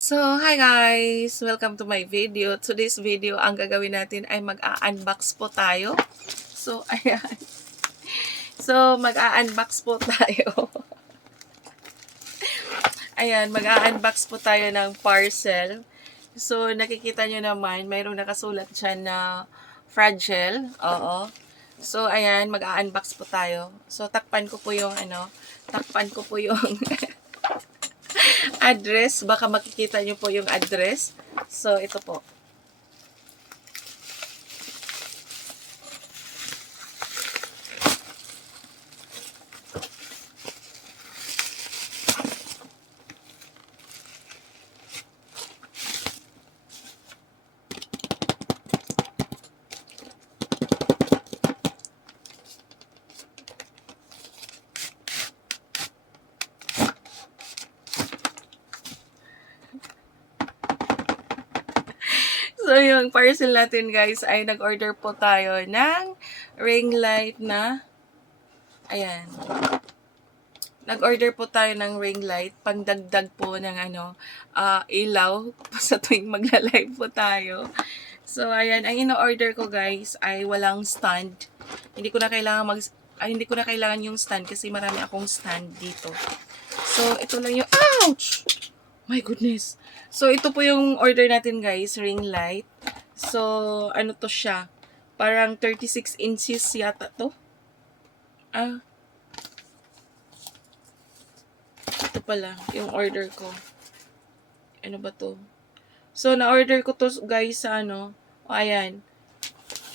So, hi guys! Welcome to my video. Today's video, ang gagawin natin ay mag-a-unbox po tayo. So, ayan. So, mag-a-unbox po tayo. Ayan, mag-a-unbox po tayo ng parcel. So, nakikita nyo naman, mayroong nakasulat dyan na fragile. Oo. So, ayan, mag-a-unbox po tayo. So, takpan ko po yung address. Baka makikita nyo po yung address. So, ito po. So, yung parcel natin guys ay nag-order po tayo ng ring light na ayan. Nag-order po tayo ng ring light, pangdagdag po ng ilaw sa tuwing magla-live po tayo. So, ayan, ang ino-order ko guys ay walang stand. Hindi ko na kailangan yung stand kasi marami akong stand dito. So, ito lang yung ouch! My goodness. So, ito po yung order natin guys, ring light. So, ano to siya? Parang 36 inches yata to. Ito pala, yung order ko. Ano ba to? So, na-order ko to guys sa ayan.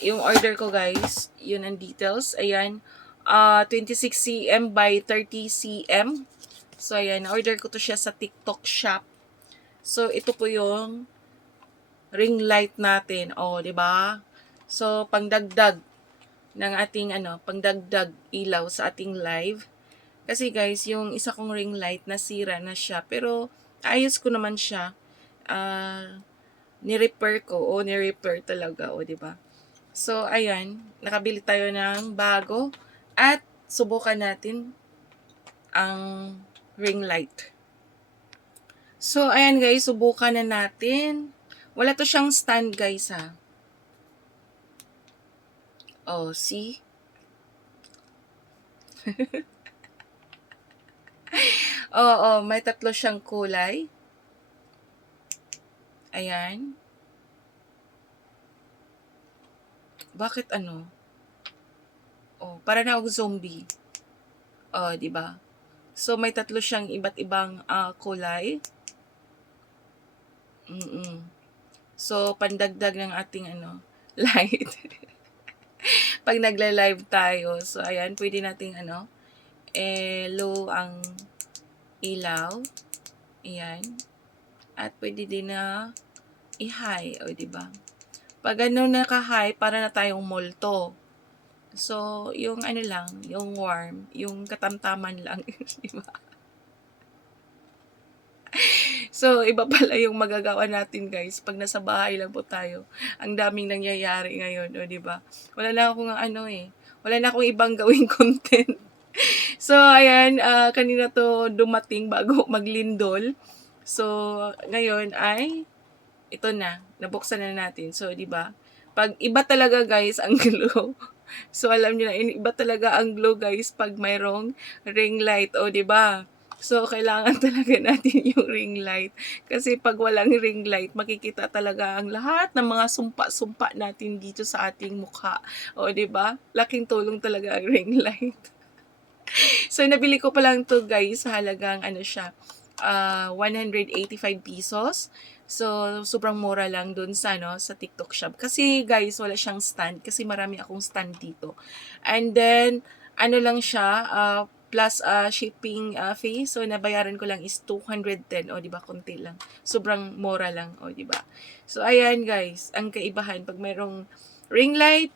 Yung order ko guys, yun ang details. Ayan, 26 cm by 30 cm. So, ayan, na-order ko to siya sa TikTok shop. So, ito po yung ring light natin. Oh, 'di ba? So, pangdagdag ng ating pangdagdag ilaw sa ating live. Kasi guys, yung isa kong ring light nasira na siya, pero ayos ko naman siya. Ni-repair ko, ni-repair talaga, 'di ba? So, ayan, nakabili tayo ng bago at subukan natin ang ring light. So, ayan guys, subukan na natin. Wala to siyang stand guys ha. Oh, see? Oo, may tatlo siyang kulay. Ayan. Bakit ano? Oh, para na ako zombie. Oh, 'di ba? So, may tatlo siyang iba't ibang kulay. So, pandagdag ng ating light. Pag nagla-live tayo. So, ayan, pwede nating low ang ilaw. Ayan. At pwede din na i-high. O, diba? Pag naka-high, para na tayong multo. So, yung lang, yung warm, yung katamtaman lang. Diba? So, iba pala yung magagawa natin guys pag nasa bahay lang po tayo. Ang daming nangyayari ngayon, o diba? Wala na akong wala na akong ibang gawing content. So, ayan, kanina to dumating bago maglindol. So, ngayon ay ito na, nabuksan na natin. So, diba? Pag iba talaga guys ang glow. So, alam niyo na, iba talaga ang glow guys pag mayroong ring light, o diba? So, kailangan talaga natin yung ring light. Kasi pag walang ring light, makikita talaga ang lahat ng mga sumpa-sumpa natin dito sa ating mukha. O, 'di ba? Laking tulong talaga ang ring light. So, nabili ko pa lang to guys, halagang siya, 185 pesos. So, sobrang mura lang dun sa sa TikTok shop. Kasi guys, wala siyang stand kasi marami akong stand dito. And then lang siya, plus shipping fee. So, nabayaran ko lang is 210. O, di ba? Konti lang. Sobrang mura lang. O, di ba? So, ayan guys. Ang kaibahan pag mayroong ring light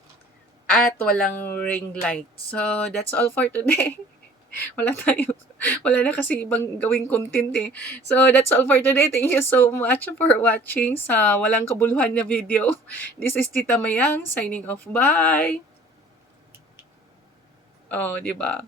at walang ring light. So, that's all for today. Wala na kasi ibang gawing content eh. So, that's all for today. Thank you so much for watching sa walang kabuluhan na video. This is Tita Mayang signing off. Bye! Oh, di ba?